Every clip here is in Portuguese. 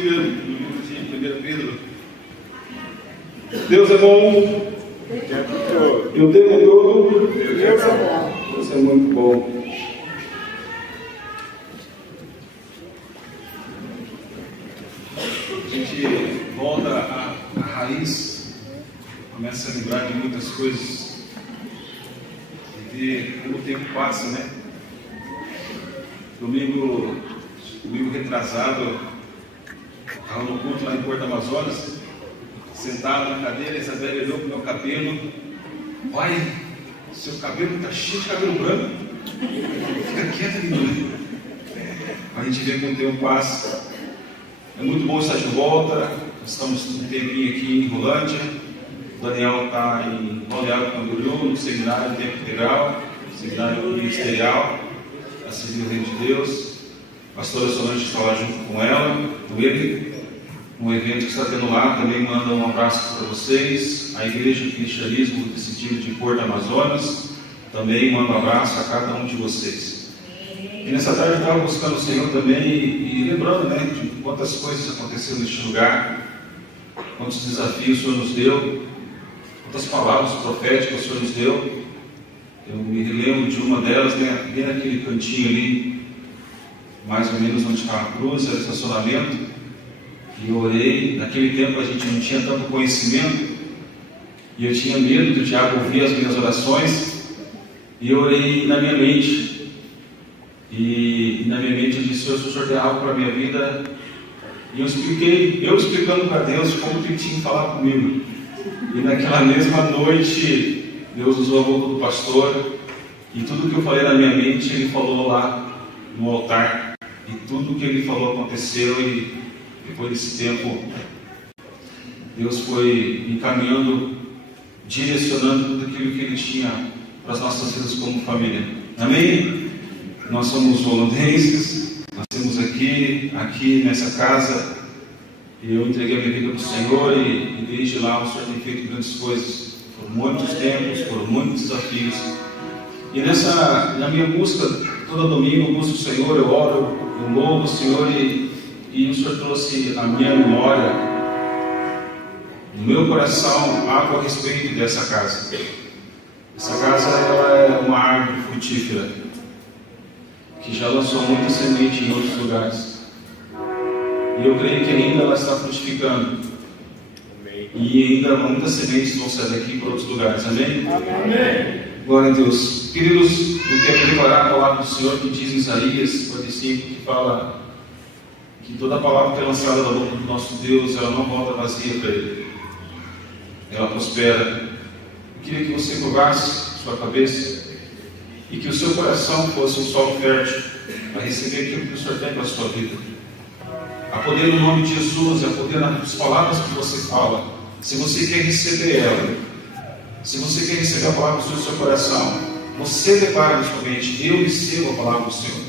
Bíblia no livro de 1 Pedro. Deus é bom. E o tempo todo. Deus é bom. Deus é muito bom. A gente volta à raiz, começa a lembrar de muitas coisas e ver como o tempo passa, né? Domingo retrasado, estava no culto lá em Porto Amazonas, sentado na cadeira, a Isabela olhou para o meu cabelo. Pai, seu cabelo está cheio de cabelo branco. Fica quieto, menino. A gente vê como o tempo passa. É muito bom estar de volta. Estamos um tempinho aqui em Rolândia. O Daniel está em Balneário Camboriú, no seminário Tempo Integral, seminário ministerial, a servir o Reino de Deus. A pastora Solange está lá junto com ela, com ele, um evento que está tendo lá. Também manda um abraço para vocês. A Igreja do Cristianismo Decidido de Porto Amazonas também manda um abraço a cada um de vocês. E nessa tarde eu estava buscando o Senhor também e lembrando, né, de quantas coisas aconteceram neste lugar, quantos desafios o Senhor nos deu, quantas palavras proféticas o Senhor nos deu. Eu me lembro de uma delas, né, bem naquele cantinho ali, mais ou menos onde está a cruz, era o estacionamento, e eu orei. Naquele tempo a gente não tinha tanto conhecimento, e eu tinha medo do diabo ouvir as minhas orações, e eu orei na minha mente. E na minha mente eu disse: Senhor, se o Senhor der algo para a minha vida. E eu explicando para Deus como que ele tinha que falar comigo. E naquela mesma noite, Deus usou a boca do pastor, e tudo que eu falei na minha mente, ele falou lá no altar. E tudo que ele falou aconteceu, e depois desse tempo, Deus foi me encaminhando, direcionando tudo aquilo que ele tinha para as nossas vidas como família. Amém? Nós somos holandenses, nós temos aqui nessa casa, e eu entreguei a minha vida para o Senhor, e desde lá o Senhor tem feito grandes coisas. Foram muitos tempos, foram muitos desafios. E na minha busca, todo domingo eu busco o Senhor, eu oro, eu louvo o Senhor, e o Senhor trouxe a minha memória, no meu coração, algo a respeito dessa casa. Essa casa, ela é uma árvore frutífera, que já lançou muita semente em outros lugares, e eu creio que ainda ela está frutificando. Amém. E ainda muitas sementes vão sair daqui para outros lugares. Amém? Amém. Glória a Deus. Queridos, eu quero declarar a palavra do Senhor que diz em Isaías 45, que fala que toda a palavra que é lançada da boca do nosso Deus, ela não volta vazia para Ele, ela prospera. Eu queria que você curvasse sua cabeça e que o seu coração fosse um solo fértil para receber aquilo que o Senhor tem para a sua vida. Há poder no nome de Jesus, há poder nas palavras que você fala. Se você quer receber ela, se você quer receber a palavra do Senhor no seu coração, você declara na sua mente: eu recebo a palavra do Senhor.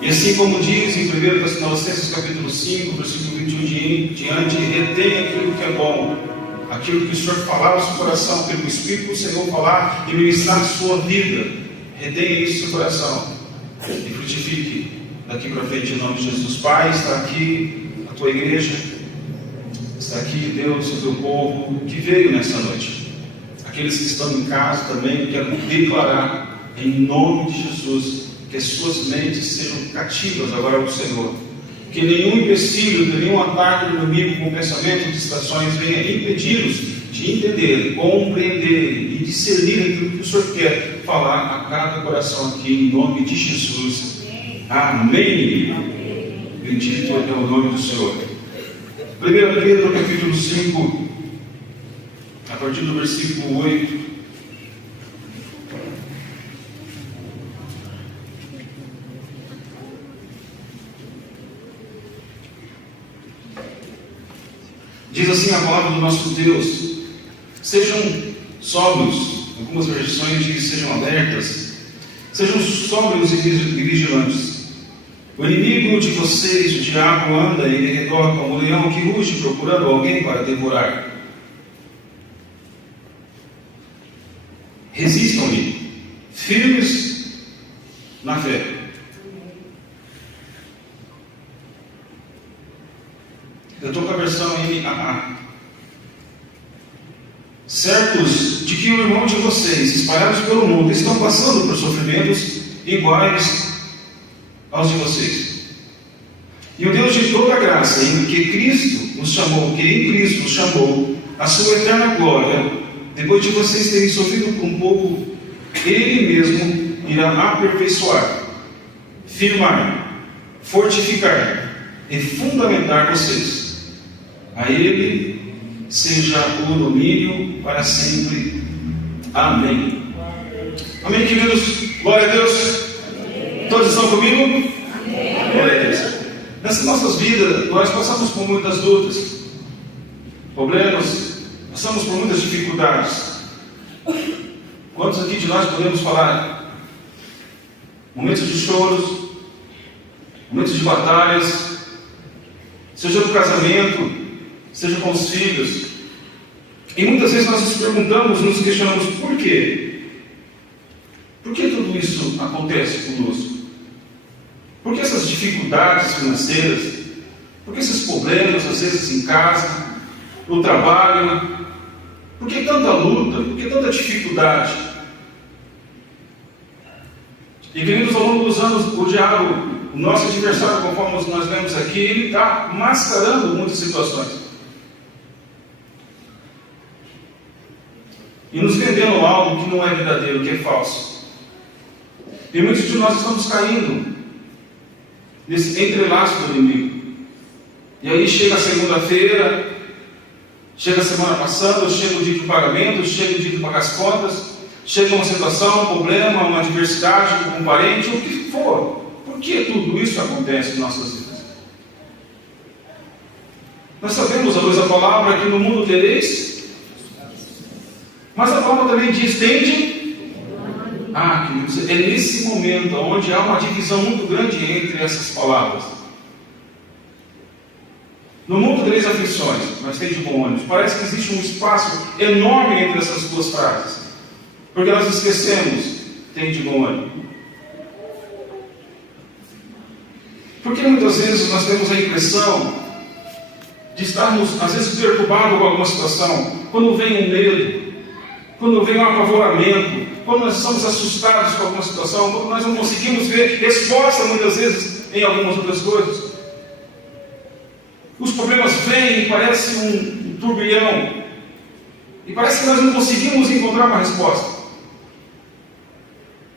E assim como diz em 1 Tessalonicenses capítulo 5, versículo 21 em diante, retém aquilo que é bom, aquilo que o Senhor falar no seu coração, pelo Espírito do Senhor falar e ministrar na sua vida. Retenha isso no seu coração e frutifique daqui para frente em nome de Jesus. Pai, está aqui a tua igreja, está aqui, Deus, o teu povo que veio nessa noite. Aqueles que estão em casa também, eu quero declarar em nome de Jesus que as suas mentes sejam cativas agora ao Senhor. Que nenhum empecilho, nenhum ataque do inimigo com pensamento, distrações venha impedi-los de entender, compreender e discernir aquilo que o Senhor quer falar a cada coração aqui, em nome de Jesus. Amém. Bendito é o nome do Senhor. 1 Pedro capítulo 5, a partir do versículo 8. Diz assim a palavra do nosso Deus: sejam sóbrios, algumas versões dizem sejam alertas, sejam sóbrios e vigilantes. O inimigo de vocês, o diabo, anda em redor como um leão que ruge procurando alguém para devorar. Resistam-lhe, firmes na fé, Eu estou com a versão NAA. Certos de que o irmão de vocês, espalhados pelo mundo, estão passando por sofrimentos iguais aos de vocês. E o Deus de toda graça, em que Cristo nos chamou, que em Cristo nos chamou, a sua eterna glória, depois de vocês terem sofrido por um pouco, Ele mesmo irá aperfeiçoar, firmar, fortificar e fundamentar vocês. A Ele seja o domínio para sempre. Amém. Amém, queridos? Glória a Deus. Todos estão comigo? Amém. Glória a Deus. Nessas nossas vidas, nós passamos por muitas lutas, problemas, passamos por muitas dificuldades. Quantos aqui de nós podemos falar? Momentos de choros, momentos de batalhas, seja no casamento, seja com os filhos. E muitas vezes nós nos perguntamos, nos questionamos por quê? Por que tudo isso acontece conosco? Por que essas dificuldades financeiras? Por que esses problemas, às vezes em casa, no trabalho? Por que tanta luta? Por que tanta dificuldade? E queridos, ao longo dos anos, o diabo, o nosso adversário, conforme nós lemos aqui, ele está mascarando muitas situações. E nos vendendo algo que não é verdadeiro, que é falso. E muitos de nós estamos caindo nesse entrelaço do inimigo. E aí chega a segunda-feira, chega a semana passando, chega o dia de pagamento, chega o dia de pagar as contas, chega uma situação, um problema, uma adversidade com um parente, o que for. Por que tudo isso acontece em nossas vidas? Nós sabemos, à luz da palavra, que no mundo tereis, mas a palavra também diz, tende. Queridos, é nesse momento onde há uma divisão muito grande entre essas palavras. No mundo tereis aflições, mas tem de bom ânimo. Parece que existe um espaço enorme entre essas duas frases, porque nós esquecemos, tem de bom ânimo. Porque muitas vezes nós temos a impressão de estarmos, às vezes, perturbados com alguma situação, quando vem um medo, quando vem um apavoramento, quando nós estamos assustados com alguma situação, quando nós não conseguimos ver resposta, muitas vezes, em algumas outras coisas. Os problemas vêm e parece um turbilhão, e parece que nós não conseguimos encontrar uma resposta.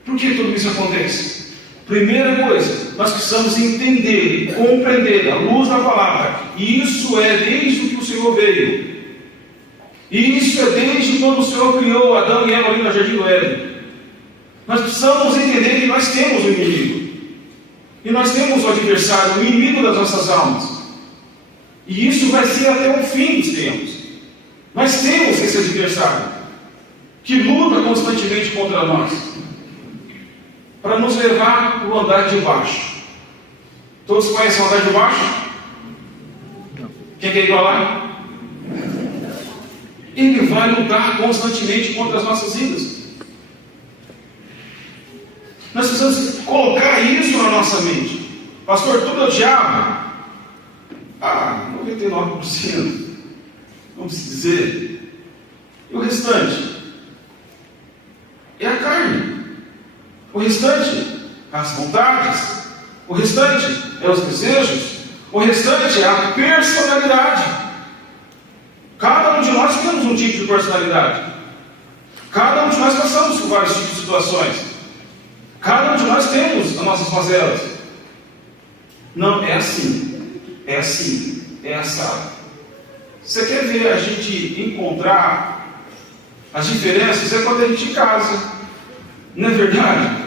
Por que tudo isso acontece? Primeira coisa, nós precisamos entender e compreender à luz da palavra, e isso é desde que o Senhor veio. E isso é desde quando o Senhor criou Adão e Eva ali no Jardim do Éden. Nós precisamos entender que nós temos o inimigo. E nós temos o adversário, o inimigo das nossas almas. E isso vai ser até o fim dos tempos. Nós temos esse adversário, que luta constantemente contra nós, para nos levar para o andar de baixo. Todos conhecem o andar de baixo? Quem quer ir para lá? Ele vai lutar constantemente contra as nossas vidas. Nós precisamos colocar isso na nossa mente. Pastor, tudo é o diabo? 99%. Vamos dizer. E o restante? É a carne. O restante, as vontades. O restante é os desejos. O restante é a personalidade. Cada um de nós temos um tipo de personalidade. Cada um de nós passamos por vários tipos de situações. Cada um de nós temos as nossas mazelas. Não, é assim. É assim. É assado. Você quer ver a gente encontrar as diferenças? É quando a gente casa. Não é verdade?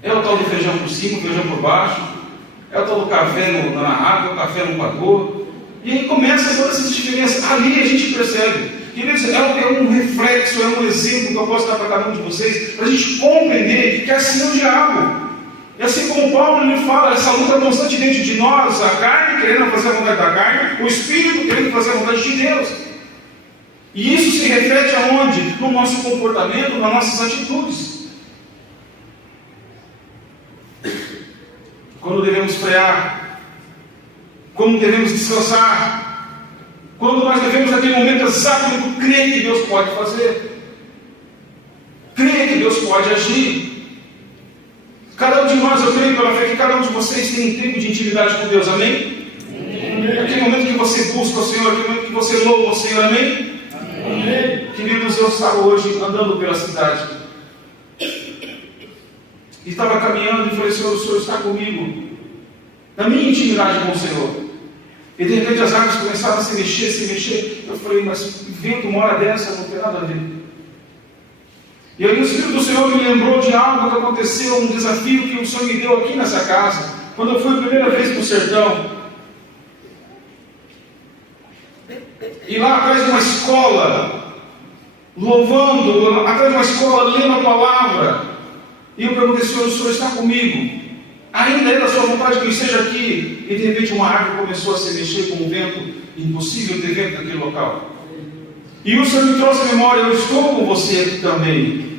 É o tal do feijão por cima, o feijão por baixo. É o tal do café na água, o café no coador. E aí começa todas essas diferenças. Ali a gente percebe. Queridos, é um reflexo, é um exemplo que eu posso dar para cada um de vocês, para a gente compreender que assim é o diabo. E assim como Paulo ele fala, essa luta constante dentro de nós, a carne querendo fazer a vontade da carne, o Espírito querendo fazer a vontade de Deus. E isso se reflete aonde? No nosso comportamento, nas nossas atitudes. Quando devemos frear, como devemos descansar, quando nós devemos naquele momento exato crer que Deus pode fazer, crer que Deus pode agir. Cada um de nós, eu creio pela fé que cada um de vocês tem um tempo de intimidade com Deus, amém? Amém. Aquele momento que você busca o Senhor, aquele momento que você louva o Senhor, amém? Amém. Queridos, eu estava hoje andando pela cidade e estava caminhando e falei: Senhor, o Senhor está comigo, na minha intimidade com o Senhor. E de repente as árvores começaram a se mexer. Eu falei: mas vento uma hora dessa não tem nada a ver. E aí o Espírito do Senhor me lembrou de algo que aconteceu, um desafio que o Senhor me deu aqui nessa casa, quando eu fui a primeira vez para o sertão. E lá atrás de uma escola, louvando, atrás de uma escola, lendo a palavra. E eu perguntei: Senhor, o Senhor está comigo? Ainda é da sua vontade que eu esteja aqui? E de repente uma árvore começou a se mexer com um vento, impossível ter vento naquele local. E o Senhor me trouxe a memória: eu estou com você aqui também.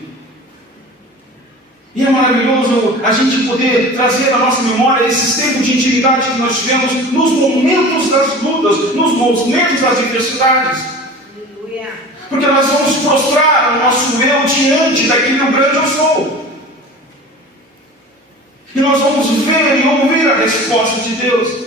E é maravilhoso a gente poder trazer à nossa memória esses tempos de intimidade que nós tivemos nos momentos das lutas, nos momentos das adversidades. Aleluia. Porque nós vamos prostrar o nosso eu diante daquele grande eu sou. E nós vamos ver e ouvir a resposta de Deus.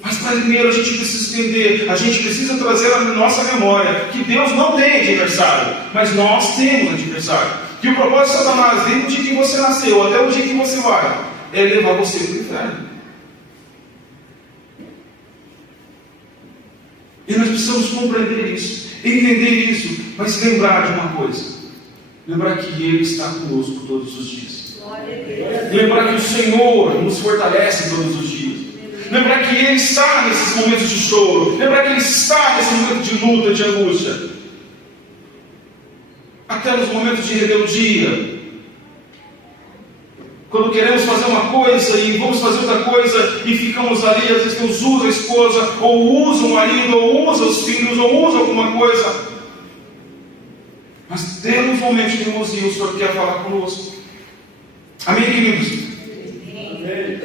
Mas primeiro a gente precisa entender, a gente precisa trazer à nossa memória que Deus não tem adversário, mas nós temos adversário. Que o propósito de Satanás, desde o dia que você nasceu até o dia que você vai, é levar você para o inferno. E nós precisamos compreender isso, entender isso, mas lembrar de uma coisa: lembrar que Ele está conosco todos os dias. Lembrar que o Senhor nos fortalece todos os dias. Lembrar que Ele está nesses momentos de choro. Lembrar que Ele está nesse momento de luta, de angústia. Até nos momentos de rebeldia. Quando queremos fazer uma coisa e vamos fazer outra coisa e ficamos ali, às vezes Deus usa a esposa, ou usa o marido, ou usa os filhos, ou usa alguma coisa. Mas temos momentos de rebeldia, o Senhor quer falar conosco. Amém, queridos? Amém.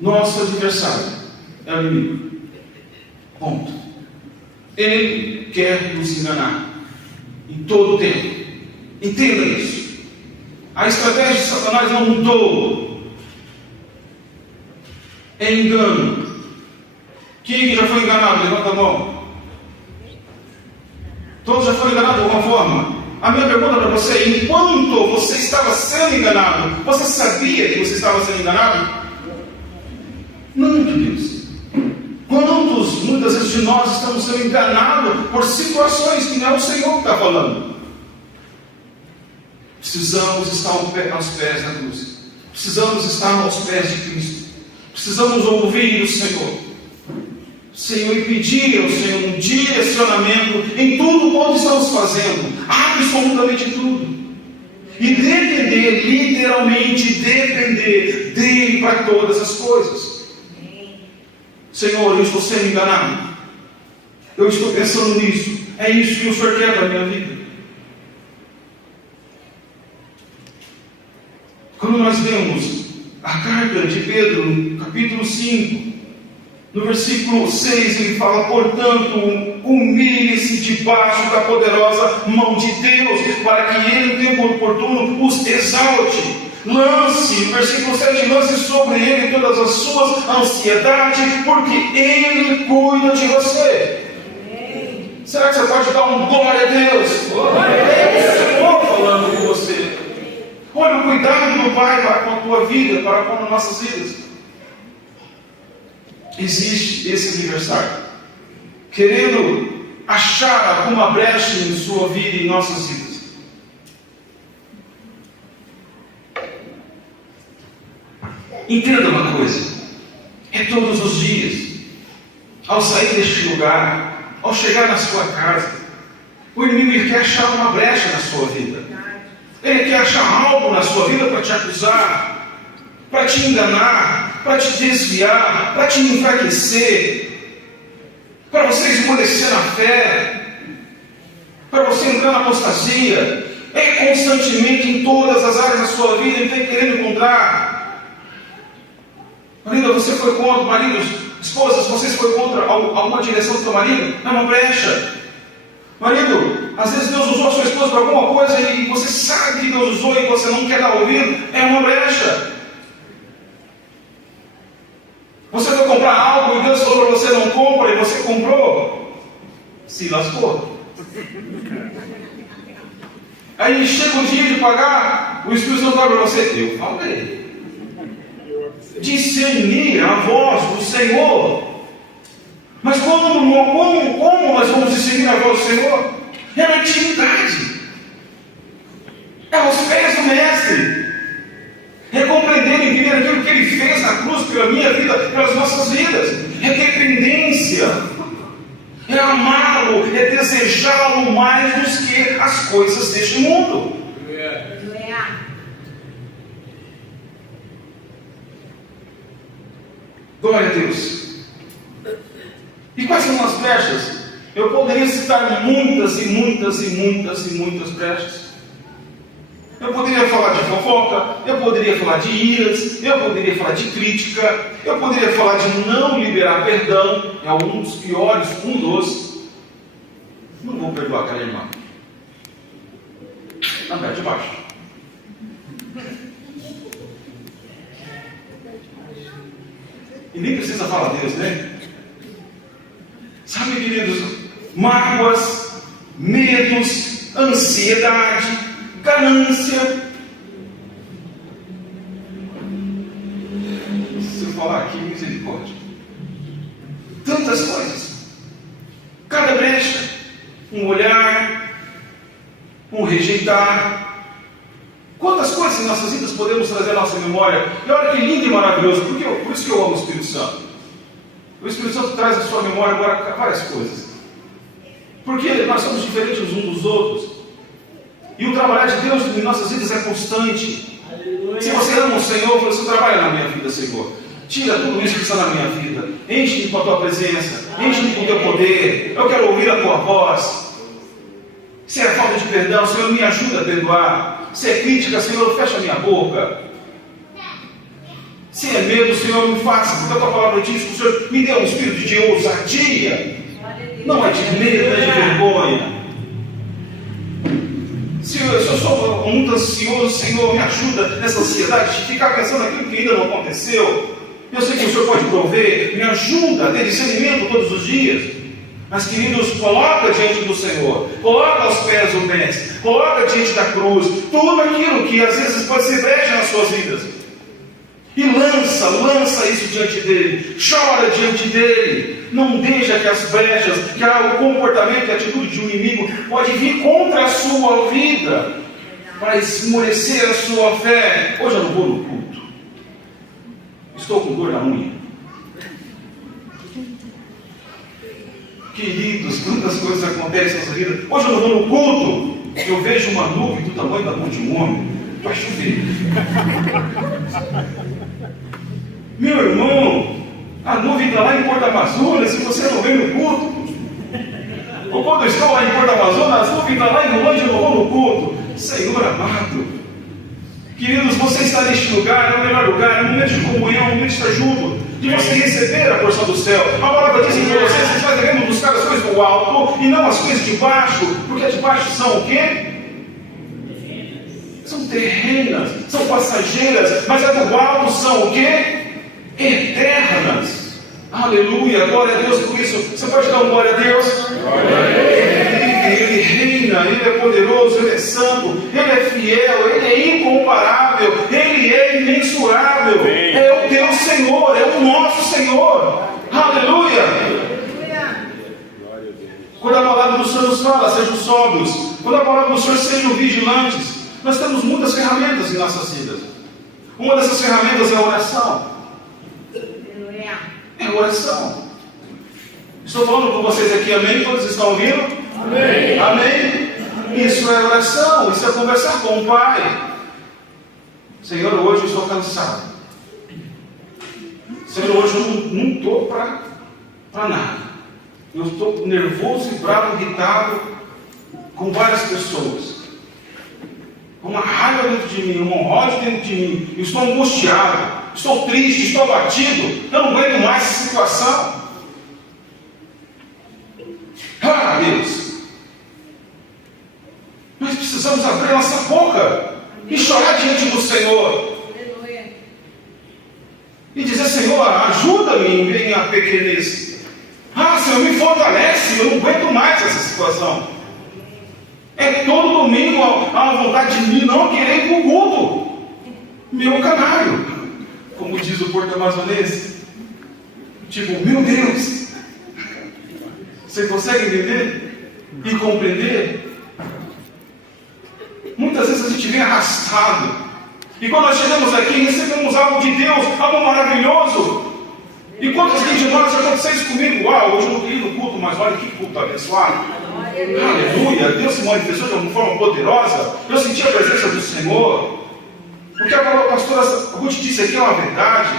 Nosso adversário é o inimigo. Ponto. Ele quer nos enganar em todo o tempo. Entenda isso. A estratégia de Satanás não mudou. É engano. Quem já foi enganado? Levanta a mão. Todos já foram enganados de alguma forma? A minha pergunta para você: enquanto você estava sendo enganado, você sabia que você estava sendo enganado? Não, queridos. Quantos, muitas vezes de nós, estamos sendo enganados por situações que não é o Senhor que está falando? Precisamos estar aos pés da cruz. Precisamos estar aos pés de Cristo. Precisamos ouvir o Senhor. Senhor, e pedir ao Senhor um direcionamento em tudo quanto estamos fazendo. Absolutamente tudo. E depender, literalmente depender dEle para todas as coisas. Senhor, eu estou sendo enganado. Eu estou pensando nisso. É isso que o Senhor quer para a minha vida. Quando nós vemos a carta de Pedro, no capítulo 5, no versículo 6, ele fala: portanto, humilhe-se debaixo da poderosa mão de Deus, para que Ele, no tempo oportuno, os exalte. Lance, versículo 7, lance sobre Ele todas as suas ansiedades, porque Ele cuida de você. Amém. Será que você pode dar um glória a Deus? Glória a Deus. Senhor falando com você. Olha o cuidado do Pai para com a tua vida, para com as nossas vidas. Existe esse adversário querendo achar alguma brecha em sua vida e em nossas vidas. Entenda uma coisa: é todos os dias, ao sair deste lugar, ao chegar na sua casa, o inimigo quer achar uma brecha na sua vida. Ele quer achar algo na sua vida para te acusar, para te enganar, para te desviar, para te enfraquecer, para você esmorecer na fé, para você entrar na apostasia. É constantemente em todas as áreas da sua vida. Ele está querendo encontrar Marido, você foi contra, maridos, esposas, vocês foi contra alguma direção do seu marido? É uma brecha. Marido, às vezes Deus usou a sua esposa para alguma coisa e você sabe que Deus usou e você não quer dar ouvido, é uma brecha. Você foi comprar algo e Deus falou para você não compra e você comprou, se lascou. Aí chega o dia de pagar, o Espírito Santo fala para você, eu falei. Discernir a voz do Senhor. Mas como nós vamos discernir a voz do Senhor? É na intimidade. É aos pés do Mestre. É compreender e entender aquilo que Ele fez na cruz pela minha vida, pelas nossas vidas. É dependência. É amá-lo, é desejá-lo mais do que as coisas deste mundo. Glória a Deus. E quais são as brechas? Eu poderia citar muitas e muitas e muitas e muitas brechas. Eu poderia falar de fofoca, eu poderia falar de iras, eu poderia falar de crítica, eu poderia falar de não liberar perdão, é um dos piores, um dos. Não vou perdoar aquela irmã. Na parte de baixo. E nem precisa falar Deus, né? Sabe, queridos, mágoas, medos, ansiedade, ganância. Se eu falar aqui, misericórdia. Tantas coisas. Cada brecha, um olhar, um rejeitar. Quantas coisas em nossas vidas podemos trazer à nossa memória? E olha que lindo e maravilhoso, por isso que eu amo o Espírito Santo. O Espírito Santo traz à sua memória agora várias coisas. Porque nós somos diferentes uns dos outros. E o trabalhar de Deus em nossas vidas é constante. Aleluia. Se você ama o Senhor, você trabalha na minha vida, Senhor. Tira tudo isso que está na minha vida. Enche-me com a tua presença. Enche-me com o teu poder. Eu quero ouvir a tua voz. Se é falta de perdão, Senhor, me ajuda a perdoar. Se é crítica, Senhor, fecha a minha boca. Se é medo, Senhor, me faça, porque a tua palavra diz que o Senhor me deu um espírito de ousadia. Não é de medo, é de vergonha. Se eu sou muito ansioso, Senhor, me ajuda nessa ansiedade de ficar pensando naquilo que ainda não aconteceu. Eu sei que o Senhor pode prover, me ajuda a ter discernimento todos os dias. Mas, queridos, coloca diante do Senhor, coloca aos pés do Mestre, coloca diante da cruz, tudo aquilo que às vezes pode ser brecha nas suas vidas. E lança isso diante dele, chora diante dele. Não deixa que as brechas, que o comportamento e a atitude de um inimigo pode vir contra a sua vida, para esmorecer a sua fé. Hoje eu não vou no culto, estou com dor na unha. Queridos, quantas coisas acontecem nessa vida. Hoje eu não vou no culto, eu vejo uma nuvem do tamanho da mão de um homem, vai chover. Meu irmão, a nuvem está lá em Porto Amazonas, se você não vem no culto. Ou quando eu estou lá em Porto Amazonas, a nuvem está lá em Rolândia, eu não vou no culto. Senhor amado, queridos, você está neste lugar, é o melhor lugar, é um momento de comunhão, é um momento de estar junto, de você receber a porção do céu. A palavra diz em vocês nós devemos buscar as coisas do alto e não as coisas de baixo, porque de baixo são o quê? São terrenas, são passageiras, mas as do alto são o quê? Eternas. Aleluia, glória a Deus por isso. Você pode dar um glória a Deus? Ele reina, Ele é poderoso, Ele é santo, Ele é fiel, Ele é incomparável, Ele é imensurável. É o teu Senhor, é o nosso Senhor. Aleluia. Quando a palavra do Senhor nos fala, sejam sóbrios. Quando a palavra do Senhor, sejam vigilantes. Nós temos muitas ferramentas em nossas vidas. Uma dessas ferramentas é a oração. É a oração. Estou falando com vocês aqui, amém? Todos estão ouvindo? Amém. Amém? Isso é oração, isso é conversar com o Pai. Senhor, hoje eu estou cansado. Senhor, hoje eu não estou para nada. Eu estou nervoso e bravo, irritado com várias pessoas. Uma raiva dentro de mim, um ódio dentro de mim. Eu estou angustiado. estou triste, estou abatido, eu não aguento mais essa situação. Ah, Deus, nós precisamos abrir nossa boca e chorar diante do Senhor. E dizer: Senhor, ajuda-me em minha pequenez. Ah, Senhor, me fortalece, eu não aguento mais essa situação. É todo domingo a vontade de mim não querer ir para o culto. Meu canário, como diz o porto amazonense. Tipo, meu Deus. Você consegue entender e compreender? Muitas vezes a gente vem arrastado. E quando nós chegamos aqui, recebemos algo de Deus, algo maravilhoso. E quantas vezes de nós aconteceu isso comigo? Uau, hoje eu não queria ir no culto, mas olha que culto abençoado. Aleluia, Deus se manifestou de uma forma poderosa. Eu senti a presença do Senhor. O que a pastora Ruth disse aqui é uma verdade.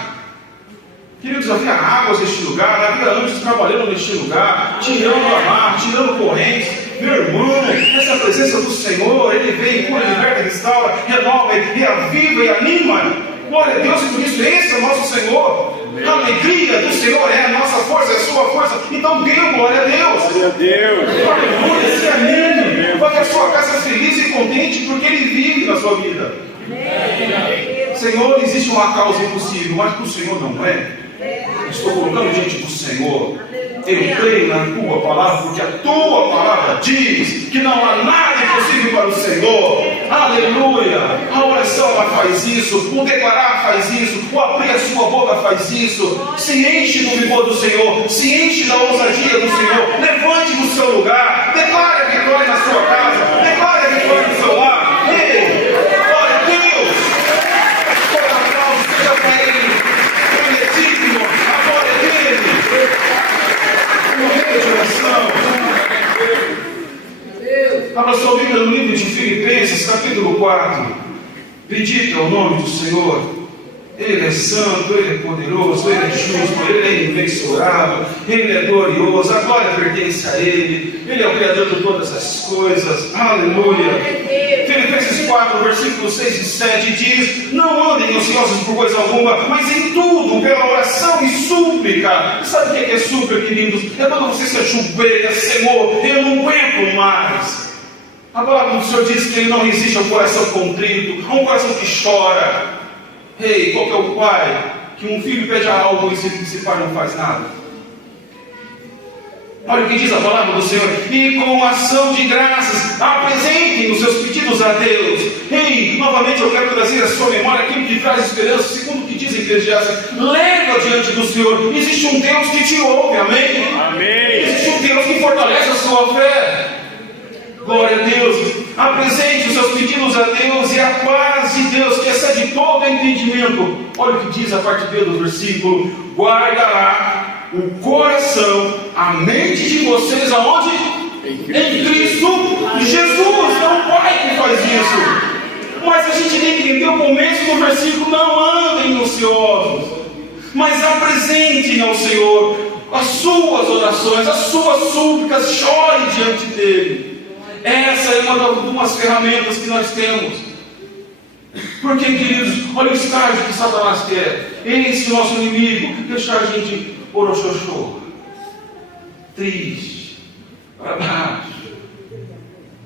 Queridos, havia águas neste lugar, havia anjos trabalhando neste lugar, tirando a mar, tirando correntes. Meu irmão, essa presença do Senhor, Ele vem, cura, liberta, restaura, renova, reaviva e anima. Glória a Deus por isso, esse é o nosso Senhor. A alegria do Senhor é a nossa força, é a sua força. Então dê glória a Deus. Glória a Deus. Aleluia, se anime. Vai que a sua casa feliz e contente porque Ele vive na sua vida. Senhor, existe uma causa impossível, mas para o Senhor não é. Estou colocando diante do Senhor. Eu creio na tua palavra, porque a tua palavra diz que não há nada impossível para o Senhor. Aleluia. A oração ela faz isso, o declarar faz isso, o abrir a sua boca faz isso. Se enche do vigor do Senhor, se enche da ousadia do Senhor. Levante do seu lugar, declare a vitória na sua casa, declare a vitória no seu lar. Ei, glória a Deus. Toda aplauso seja para Ele. Ele é digno, a glória é dele. De oração. Abra sua Bíblia no livro de Filipenses, capítulo 4. Bendito é o nome do Senhor. Ele é santo, Ele é poderoso, Ele é justo, Ele é imensurável, Ele é glorioso, a glória pertence a Ele, Ele é o Criador de todas as coisas. Aleluia. Filipenses 4, versículos 6 e 7 diz: não andem ansiosos por coisa alguma, mas em tudo, pela oração e súplica. Sabe o que é súplica, queridos? É quando você se ajoelha: Senhor, eu não aguento mais. A palavra do Senhor diz que Ele não resiste ao coração contrito, a um coração que chora. Ei, qual que é o pai que um filho pede algo e esse pai não faz nada? Olha o que diz a palavra do Senhor: e com ação de graças apresentem os seus pedidos a Deus. Ei, novamente eu quero trazer a sua memória aquilo que traz esperança, segundo o que diz Eclesiastes: leva diante do Senhor. Existe um Deus que te ouve, amém? Amém. Existe um Deus que fortalece a sua fé. Glória a Deus. Apresente os seus pedidos a Deus e a paz de Deus, que excede todo entendimento. Olha o que diz a parte B do versículo: guardará o coração, a mente de vocês aonde? Em Cristo Jesus. É o Pai que faz isso. Mas a gente tem que entender o começo do versículo: não andem ociosos, mas apresentem ao Senhor as suas orações, as suas súplicas, chore diante dele. Essa é uma das algumas ferramentas que nós temos. Porque, queridos, olha o estágio que Satanás quer. Esse nosso inimigo, deixar a gente orochoxô, triste, para baixo.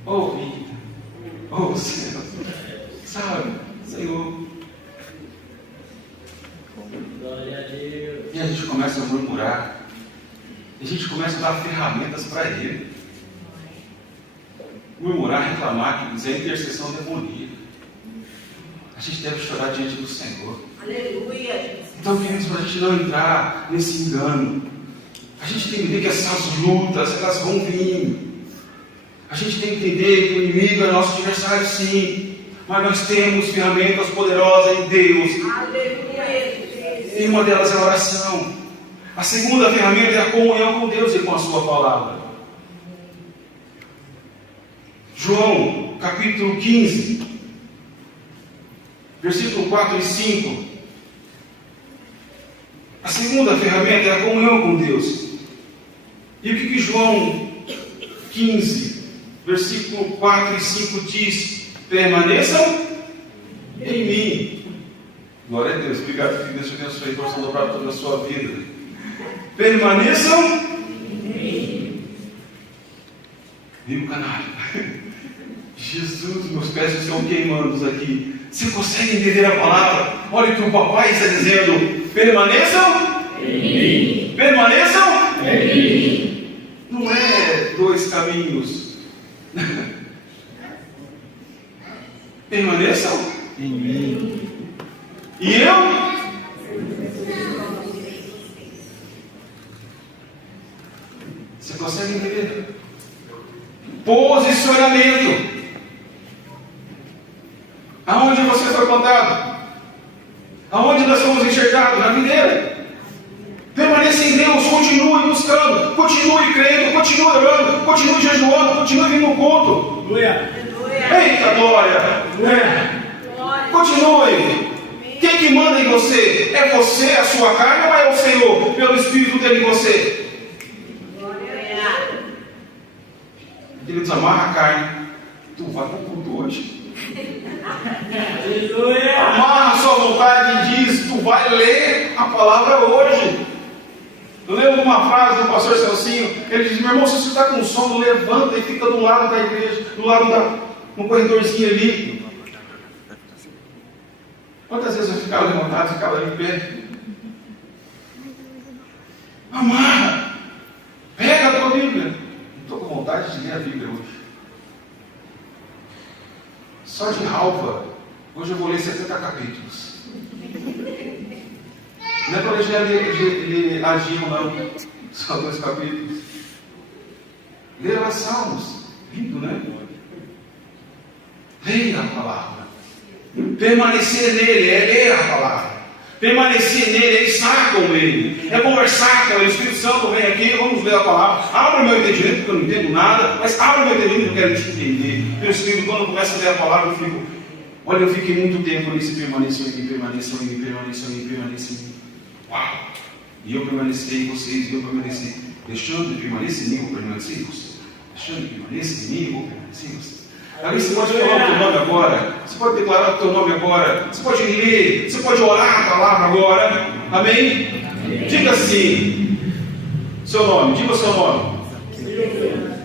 Oh vida, oh céu, sabe, Senhor. Glória a Deus. E a gente começa a murmurar. E a gente começa a dar ferramentas para ele. Murmurar, reclamar, que dizer intercessão demoníaca. A gente deve chorar diante do Senhor. Aleluia. Então, queridos, para a gente não entrar nesse engano, a gente tem que entender que essas lutas, elas vão vir. A gente tem que entender que o inimigo é nosso adversário, sim, mas nós temos ferramentas poderosas em Deus. Aleluia. E uma delas é a oração. A segunda ferramenta é a comunhão com Deus e com a sua palavra. João, capítulo 15, versículo 4 e 5. A segunda ferramenta é a comunhão com Deus. E o que João 15, versículo 4 e 5 diz? Permaneçam em mim, Glória a Deus. Obrigado, que Deus te abençoe. Porção dobrada toda a sua vida. Permaneçam. Viu, canário? Jesus, meus pés estão queimando aqui. Você consegue entender a palavra? Olha o que o papai está dizendo. Permaneçam. Permaneçam. Não é dois caminhos. Permaneçam. E eu? Você consegue entender? Posicionamento. Aonde você foi plantado? Aonde nós fomos enxergados? Na videira. Permaneça em Deus, continue buscando, continue crendo, continue orando, continue jejuando, continue vindo no culto. Eita glória! Continue. Quem que manda em você? É você, a sua carne, ou é o Senhor, pelo Espírito dele em você? Ele desamarra a carne. Tu vai para o culto hoje. Amarra a sua vontade e diz: tu vai ler a palavra hoje. Eu lembro uma frase do pastor Celcinho. Ele diz: meu irmão, se você está com sono, levanta e fica do lado da igreja, do lado no corredorzinho ali. Quantas vezes eu ficava levantado, ficava ali em pé? Amarra. Pega a tua Bíblia. Estou com vontade de ler a Bíblia hoje. Só de raiva. Hoje eu vou ler 70 capítulos. Não é para ler Agir, não. Só 2 capítulos. Ler lá Salmos. Lindo, né? Leia a palavra. Permanecer nele é ler a palavra. Permanecer nele é estar com ele. É conversar com ele. O Espírito Santo vem aqui, vamos ler a palavra. Abra o meu entendimento, porque eu não entendo nada. Mas abra o meu entendimento, eu quero te entender. Pelo Espírito, quando eu começo a ler a palavra, eu fico... Olha, eu fiquei muito tempo nisso. Permaneçam em mim, permaneçam em mim, permaneçam em mim, permaneçam em mim. Uau! E eu permaneci em vocês, e eu permaneci. Deixando de permanecer em mim, eu vou permanecer em vocês. Deixando de permanecer em mim, eu vou permanecer em vocês. Ali você pode falar o teu nome agora. Você pode declarar o teu nome agora. Você pode ler. Você pode orar a palavra agora. Amém? Diga assim. Seu nome. Diga o seu nome.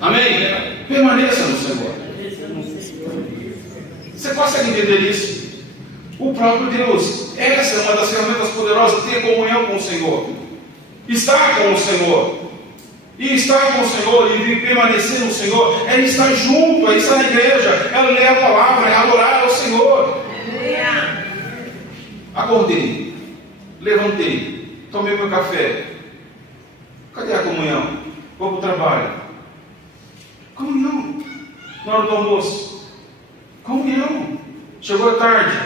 Amém? Permaneça no Senhor. Você consegue entender isso? O próprio Deus. Essa é uma das ferramentas poderosas. Ter comunhão com o Senhor. Estar com o Senhor. E estar com o Senhor e permanecer no Senhor é estar junto, é estar na igreja, é ler a palavra, é adorar ao Senhor. Acordei, levantei, tomei meu café. Cadê a comunhão? Vou para o trabalho. Comunhão. Na hora do almoço. Comunhão. Chegou a tarde.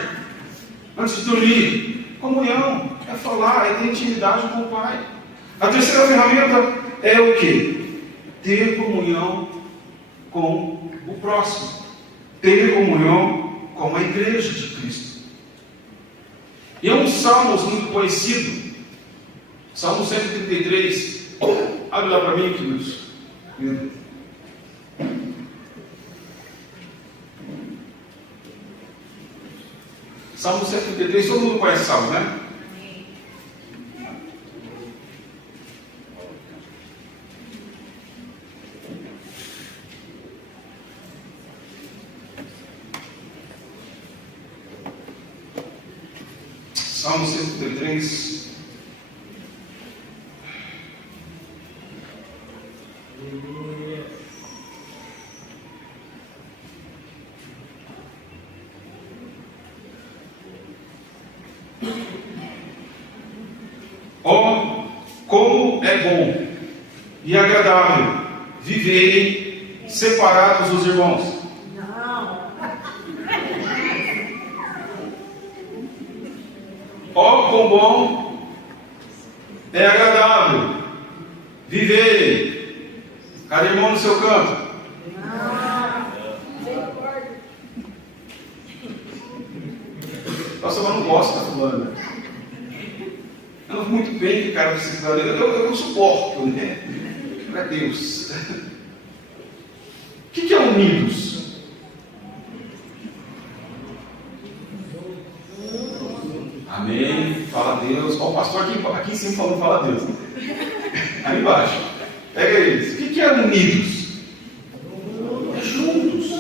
Antes de dormir. Comunhão. É falar, é ter intimidade com o Pai. A terceira ferramenta é o que? Ter comunhão com o próximo. Ter comunhão com a igreja de Cristo. E é um salmo muito conhecido. Salmo 133. Abre lá para mim, queridos. Salmo 133, todo mundo conhece Salmo, né? Salmo 133. Oh, como é bom e agradável viverem separados os irmãos. Quão bom é agradável viverem. Cada irmão no seu canto. Nossa, mas não gosto da fulana. Eu não muito bem que cara precisa. Eu suporto, né? Para Deus. O que é unidos? Amém? assim falando, fala Deus. Aí embaixo. Pega eles. O que é unidos? É juntos.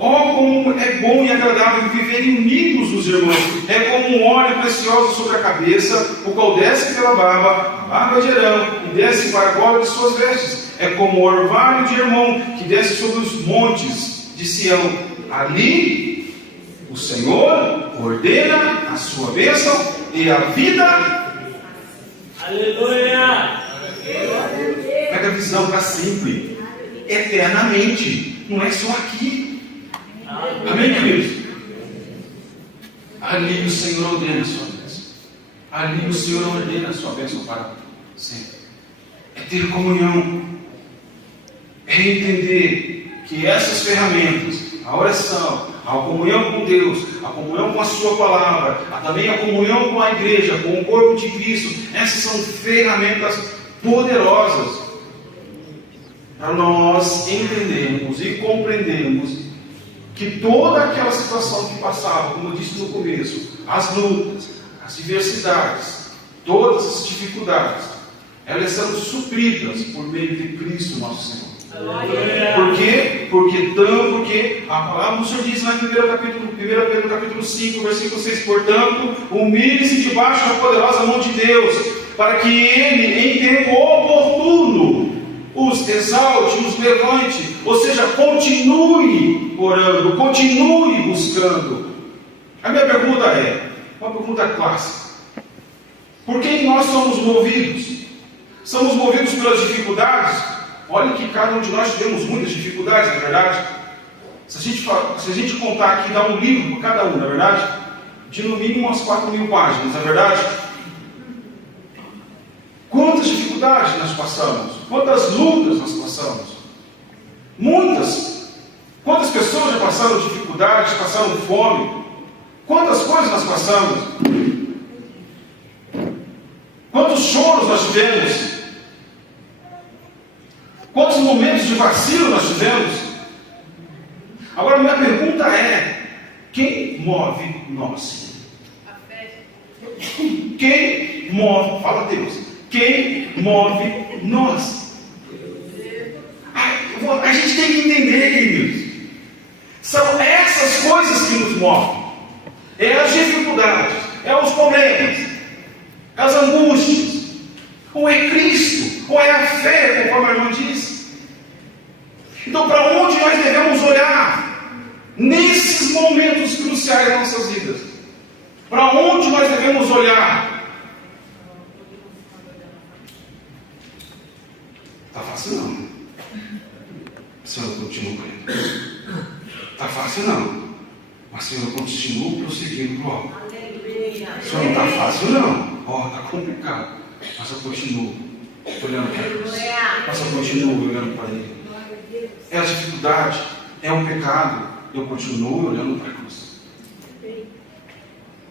Oh, como é bom e agradável viverem unidos os irmãos. É como um óleo precioso sobre a cabeça, o qual desce pela barba, a barba de Arão, e desce para a gola de suas vestes. É como o orvalho de Hermon, que desce sobre os montes de Sião. Ali, o Senhor ordena a sua bênção e a vida. Aleluia! Pega a visão para sempre, eternamente, não é só aqui. Amém, queridos? Ali o Senhor ordena a sua bênção. Ali o Senhor ordena a sua bênção para sempre. É ter comunhão. É entender que essas ferramentas, a oração, a comunhão com Deus, a comunhão com a sua palavra, também a comunhão com a igreja, com o corpo de Cristo, essas são ferramentas poderosas para nós entendermos e compreendermos que toda aquela situação que passava, como eu disse no começo, as lutas, as diversidades, todas as dificuldades, elas são supridas por meio de Cristo nosso Senhor. Por quê? Porque a palavra do Senhor diz lá em 1 Pedro capítulo 5, versículo 6, portanto, humilhe-se debaixo da poderosa mão de Deus, para que Ele, em tempo oportuno, os exalte, os levante, ou seja, continue orando, continue buscando. A minha pergunta é, uma pergunta clássica: por que nós somos movidos? Somos movidos pelas dificuldades? Olha que cada um de nós temos muitas dificuldades, na verdade. Se a gente contar aqui, dar um livro para cada um, na verdade, de no mínimo umas 4.000 páginas, na verdade. Quantas dificuldades nós passamos? Quantas lutas nós passamos? Muitas. Quantas pessoas já passaram dificuldades, passaram fome? Quantas coisas nós passamos? Quantos choros nós tivemos? Quantos momentos de vacilo nós tivemos? Agora, minha pergunta é: quem move nós? A fé. Quem move? Fala Deus. Quem move nós? A gente tem que entender, queridos. São essas coisas que nos movem. É as dificuldades, é os problemas, é as angústias. Ou é Cristo, ou é a fé, conforme a irmã disse. Então, para onde nós devemos olhar nesses momentos cruciais das nossas vidas? Para onde nós devemos olhar? Está fácil não. Senhor, eu continuo crendo. Está fácil não. Mas Senhor, eu continuo prosseguindo pro alvo. Senhor, não está fácil não. Está complicado. Mas eu continuo olhando para Deus. Mas eu continuo olhando para Ele. É a dificuldade, é o pecado. Eu continuo olhando para a cruz.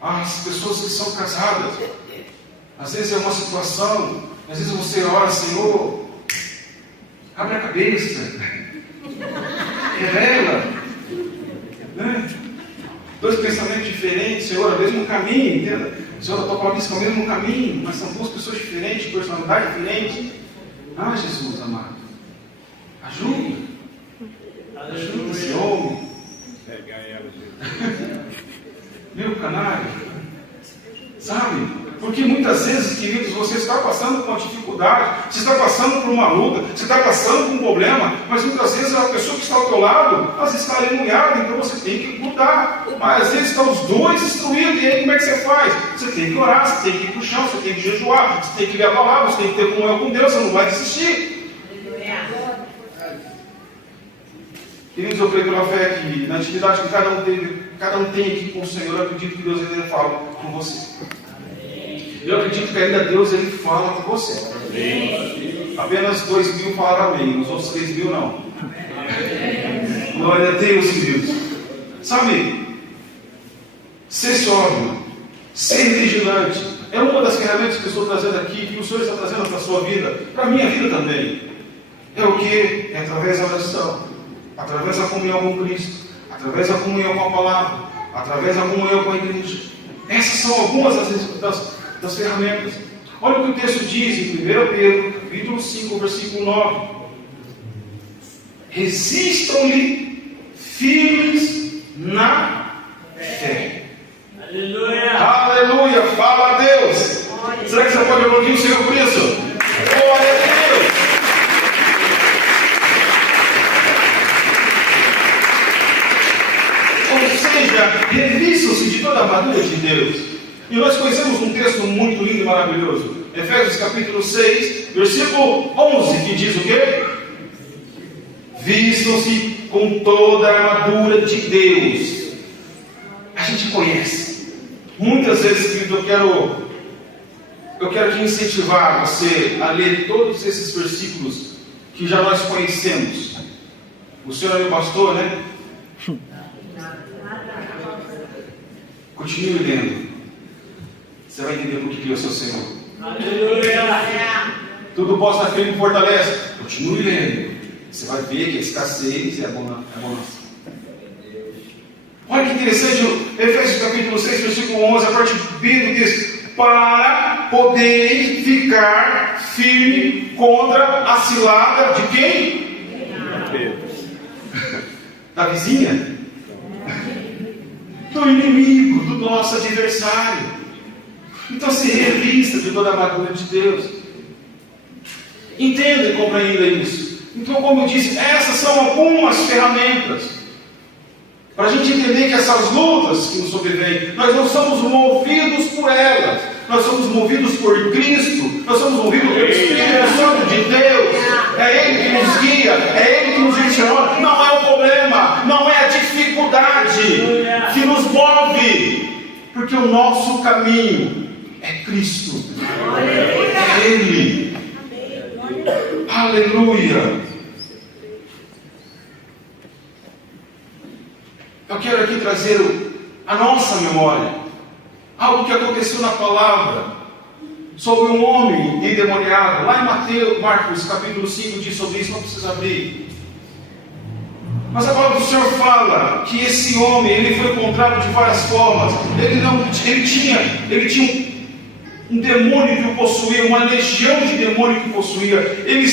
As pessoas que são casadas, às vezes é uma situação, às vezes você ora, Senhor, abre a cabeça, revela, né? Dois pensamentos diferentes, Senhor, é o mesmo caminho, entenda? Senhor, eu estou com isso, é o mesmo caminho, mas são duas pessoas diferentes, personalidade diferente. Ah, Jesus amado, ajuda esse homem. Meu canário, sabe? Porque muitas vezes, queridos, você está passando por uma dificuldade, você está passando por uma luta, você está passando por um problema, mas muitas vezes a pessoa que está ao teu lado, ela está aleluiada, então você tem que lutar. Mas às vezes estão os dois destruídos, e aí como é que você faz? Você tem que orar, você tem que ir para o chão, você tem que jejuar, você tem que ler a palavra, você tem que ter comunhão com Deus, você não vai desistir. Queridos, eu creio pela fé que na intimidade que cada um tem aqui com o Senhor, eu acredito que Deus ainda fala com você. Eu acredito que ainda Deus ele fala com você. Apenas 2.000 falaram amém, os outros 3.000 não. Glória a Deus, queridos. Sabe, ser sóbrio, ser vigilante, é uma das ferramentas que eu estou trazendo aqui, que o Senhor está trazendo para a sua vida, para a minha vida também. É o que? É através da oração, através da comunhão com Cristo, através da comunhão com a palavra, através da comunhão com a igreja. Essas são algumas das ferramentas. Olha o que o texto diz em 1 Pedro, capítulo 5, versículo 9. Resistam-lhe firmes na fé. Aleluia. Aleluia, fala a Deus. Será que você pode aplaudir o Senhor por isso? Glória a Deus. Ou seja, revistam-se de toda a armadura de Deus. E nós conhecemos um texto muito lindo e maravilhoso. Efésios capítulo 6, versículo 11, que diz o quê? Vistam-se com toda a armadura de Deus. A gente conhece. Muitas vezes, querido, eu quero te incentivar você a ler todos esses versículos que já nós conhecemos. O Senhor é meu pastor, né? Continue lendo. Você vai entender por que Ele é o seu Senhor. Aleluia. Tudo posso naquele que me fortalece. Continue lendo. Você vai ver que a escassez é a bonança. Olha que interessante, Efésios capítulo 6, versículo 11, a parte B diz: para poderem ficar firme contra a cilada de quem? Da vizinha? Do inimigo, do nosso adversário. Então se revista de toda a armadura de Deus. Entenda e compreenda isso. Então, como eu disse, essas são algumas ferramentas para a gente entender que essas lutas que nos sobrevêm, nós não somos movidos por elas, nós somos movidos por Cristo, nós somos movidos pelo Espírito Santo de Deus. É Ele que nos guia, é Ele que nos direciona. Não é o problema, não é a dificuldade que nos move, porque o nosso caminho é Cristo, é Ele. Aleluia. Eu quero aqui trazer a nossa memória, algo que aconteceu na palavra, sobre um homem endemoniado. Lá em Marcos capítulo 5 diz sobre isso, não precisa abrir. Mas a palavra do Senhor fala que esse homem, ele foi encontrado de várias formas. Ele tinha um demônio que o possuía, uma legião de demônio que o possuía. Ele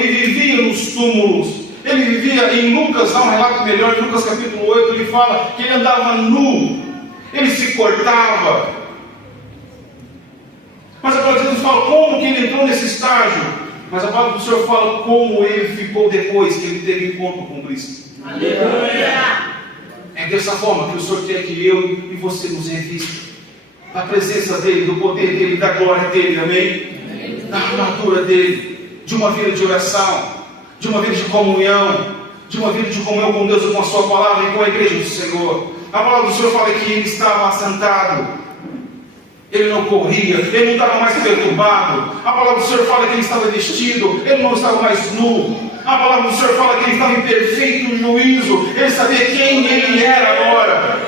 vivia nos túmulos. Ele vivia em Lucas, dá um relato melhor, em Lucas capítulo 8, ele fala que ele andava nu, ele se cortava. Mas a palavra de Deus fala como que ele entrou nesse estágio. Mas a palavra do Senhor fala como ele ficou depois que ele teve encontro com Cristo. Aleluia. É dessa forma que o Senhor quer que eu e você nos revista da presença dEle, do poder dEle, da glória dEle, amém? Da armadura dEle, de uma vida de oração, de uma vida de comunhão com Deus e com a sua palavra e com a igreja do Senhor. A palavra do Senhor fala que ele estava assentado, ele não corria, ele não estava mais perturbado. A palavra do Senhor fala que ele estava vestido, ele não estava mais nu. A palavra do Senhor fala que ele estava em perfeito juízo, ele sabia quem ele era agora.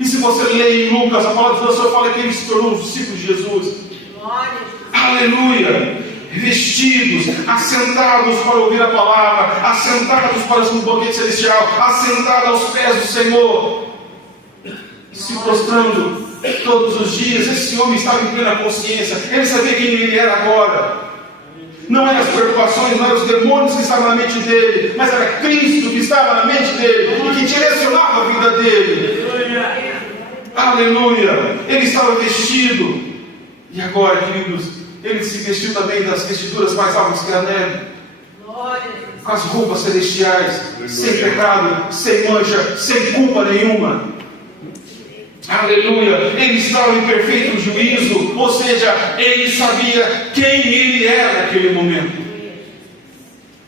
E se você lê em Lucas, a palavra do Senhor fala que ele se tornou um discípulo de Jesus. Aleluia! Vestidos, assentados para ouvir a palavra, assentados para o banquete celestial, assentados aos pés do Senhor, se prostrando todos os dias. Esse homem estava em plena consciência, ele sabia quem ele era agora. Não eram as preocupações, não eram os demônios que estavam na mente dele, mas era Cristo que estava na mente dele e que direcionava a vida dele. Aleluia! Ele estava vestido, e agora, queridos, ele se vestiu também das vestiduras mais altas que a neve, com as roupas celestiais, sem pecado, sem mancha, sem culpa nenhuma. Aleluia! Ele estava em perfeito juízo, ou seja, ele sabia quem ele era naquele momento.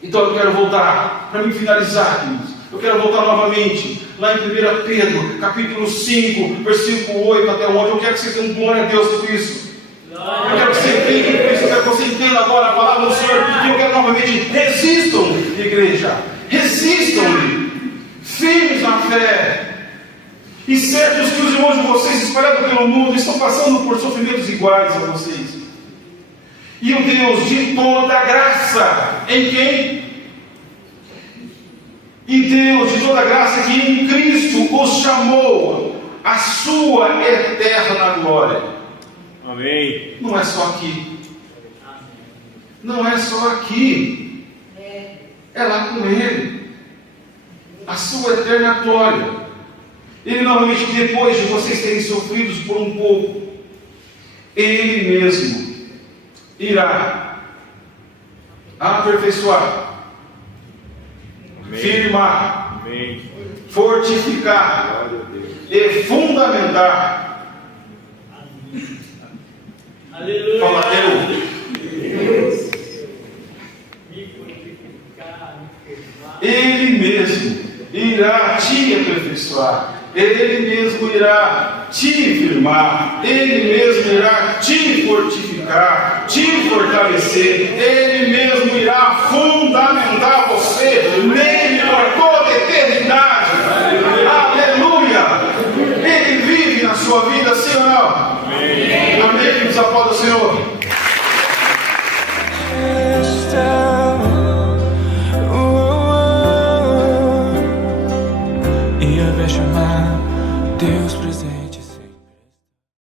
Então eu quero voltar, para me finalizar, queridos. Eu quero voltar novamente, lá em 1 Pedro, capítulo 5, versículo 8 até 11. Eu quero que você dê um glória a Deus por isso. Eu quero que você fique com isso, eu quero que você entenda agora a palavra do Senhor. E eu quero novamente, resistam, igreja, resistam-lhe, firmes na fé. E certos que os irmãos de vocês, espalhados pelo mundo, estão passando por sofrimentos iguais a vocês. E o Deus de toda graça, em quem? E Deus de toda graça, que em Cristo os chamou à sua eterna glória. Amém. Não é só aqui. Não é só aqui. É lá com Ele. A sua eterna glória. Ele normalmente, depois de vocês terem sofrido por um pouco, Ele mesmo irá aperfeiçoar, Amém. firmar, Amém. fortificar e fundamentar. Aleluia. Fala, eu. Ele mesmo irá te aperfeiçoar. Ele mesmo irá te firmar. Ele mesmo irá te fortificar, te fortalecer. Ele mesmo irá fundamentar você nele por toda a eternidade. Aleluia! Ele vive na sua vida, sim ou não? Amém. Amém. Que nos aplauda o Senhor. Ia ver chamar Deus presente.